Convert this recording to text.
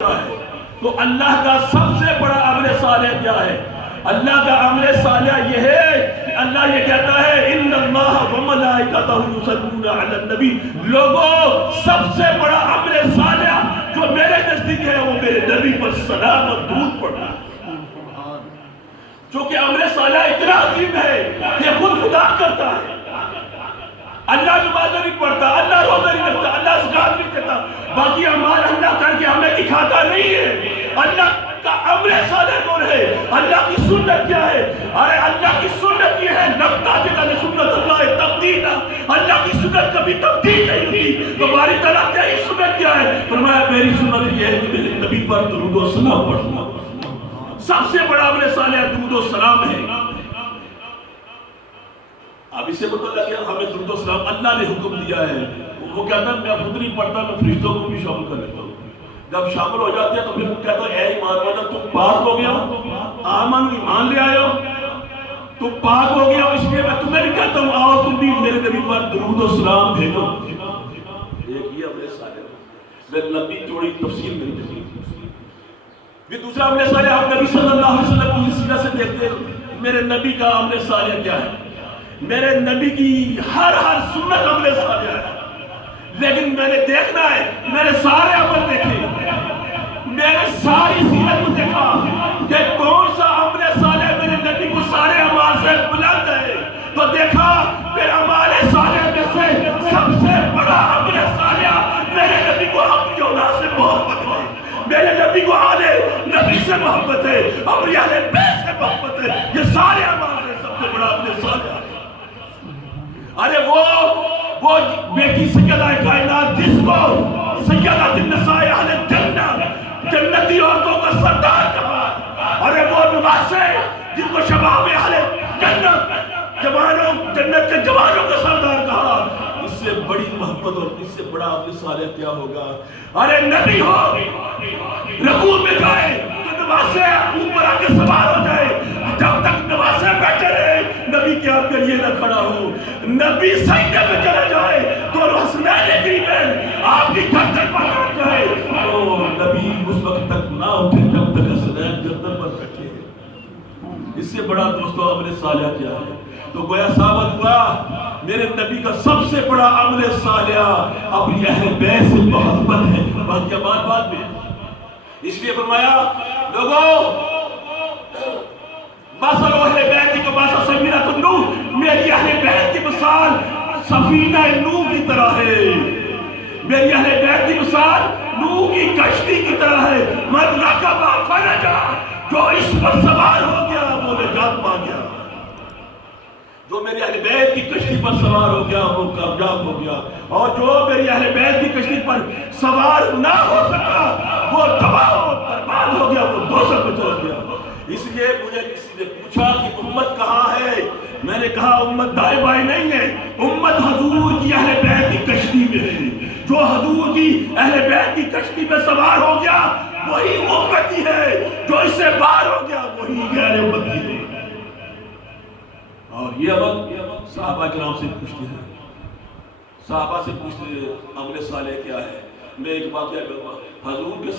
تو اللہ کا سب سے بڑا عمل صالح کیا ہے؟ اللہ کا عمل صالح یہ ہے کہ اللہ یہ کہتا ہے ان اللہ وملائکتہ یصلون علی النبی، لوگوں سب سے بڑا عمل صالح جو میرے نزدیک ہے وہ میرے نبی پر سلام اور درود پڑھنا۔ چونکہ عمل صالح اتنا عظیم ہے کہ خود خدا کرتا ہے۔ اللہ نماز نہیں پڑھتا، اللہ روزہ نہیں رکھتا، اللہ زکات نہیں دیتا، باقی اعمال اللہ کر کے ہمیں دکھاتا نہیں ہے۔ اللہ کا عمل صالح کون ہے؟ اللہ کی سنت کیا ہے؟ ارے اللہ کی سنت یہ ہے نبتا جدا سنت اللہ تبدیلا، اللہ کی سنت کبھی تبدیل نہیں ہوتی۔ تو باری تعالیٰ کیا یہ سنت کیا ہے؟ فرمایا میری سنت یہ ہے کہ میرے نبی پر درود و سلام پڑھنا۔ سب سے بڑا عمل صالح درود و سلام ہے۔ اب اس سے پتہ لگا کہ ہمیں درود و سلام اللہ نے حکم دیا ہے۔ وہ کہتا ہے میں خود نہیں پڑھتا، میں فرشتوں کو بھی شامل کر لیتا ہوں۔ جب شامل ہو جاتے ہیں تو پھر کہتا ہے اے ایمان والا تم پاک ہو گیا، آمن ایمان لے آئے ہو، تم پاک ہو گیا، اس لیے میں تمہیں بھی کہتا ہوں آؤ تم بھی میرے نبی پر درود و سلام بھیجو۔ ایک یہ عمل صالح، میں لمبی چوڑی تفصیل نہیں دیں گی۔ دوسرا عمل صالح ہم نبی صلی اللہ علیہ وسلم کی سیرت سے دیکھتے ہیں۔ میرے نبی کا عمل صالح کیا ہے؟ میرے نبی کی ہر سنت عمل صالح ہے، لیکن میں نے دیکھنا ہے، میں نے سارے عمل دیکھے، میں نے ساری سیرت کو دیکھا کہ کون سا عمل صالح میرے نبی کو سارے اعمال سے بلند ہے۔ تو دیکھا پھر اعمال صالح میں سے سب سے بڑا عمل صالح میرے نبی کو اپنی اولاد سے محبت ہے، میرے نبی کو آل نبی سے محبت ہے، اپنی اہل بیت سے محبت ہے۔ یہ سارے اعمال سے سب سے بڑا عمل صالح ہے۔ ارے وہ بیٹی سیدہ کائنات جس کو سیدہ النساء اہل جنت، جنتی عورتوں کا سردار کہا، ارے وہ نواسے جن کو شباب اہل جنت، جوانوں جنت کے جوانوں کا سردار کہا، اس سے بڑی محبت اور اس سے بڑا عمل صالح کیا ہوگا؟ ارے نبی ہو رکوع میں جائے تو نواسے اوپر آ کے سوار ہو جائے، جب تک نواسے بیٹھے رہے نبی کے آپ کے لیے نہ کھڑا ہو، نبی سجدے میں چلے جائے تو حسنین کی بہن آپ کی گردن پر بیٹھ جائے تو نبی اس وقت تک نہ اٹھے جب تک حسنین گردن پر بیٹھے۔ اس سے بڑا دوستو عمل صالح کیا ہے؟ تو گویا ثابت ہوا میرے نبی کا سب سے بڑا عمل صالح اپنی اہل بیت سے محبت ہے، باقی اعمال بعد میں۔ اس لیے فرمایا لوگوں مثل اہل بیت کا مثل سفینۃ نوح، میری اہل بیت کی مثال سفینہ نوح کی طرح ہے، میری اہل بیت کی مثال نوح کی کشتی کی طرح ہے۔ من رکب فنجا، جو اس پر سوار ہو گیا وہ نجات پا گیا، جو میری اہل بیت کی کشتی پر سوار ہو گیا وہ کامیاب ہو گیا، اور جو میری اہل بیت کی کشتی پر سوار نہ ہو سکا وہ تباہ و برباد ہو گیا، وہ دوزخ میں چلا گیا۔ اس لیے مجھے کسی نے پوچھا کہ امت کہاں ہے؟ میں نے کہا امت دائیں بائیں نہیں ہے، امت حضور کی اہل بیت کی کشتی میں ہے۔ جو حضور کی اہل بیت کی کشتی میں سوار ہو گیا وہی امتی ہے، جو اس سے باہر ہو گیا وہی غیر امتی ہے۔ اور یہ عمل صحابہ کرام سے پوچھتے ہیں، صحابہ سے پوچھتے ہیں عمل صالح کیا ہے؟ میں ایک واقعہ کروں گا، حضور کے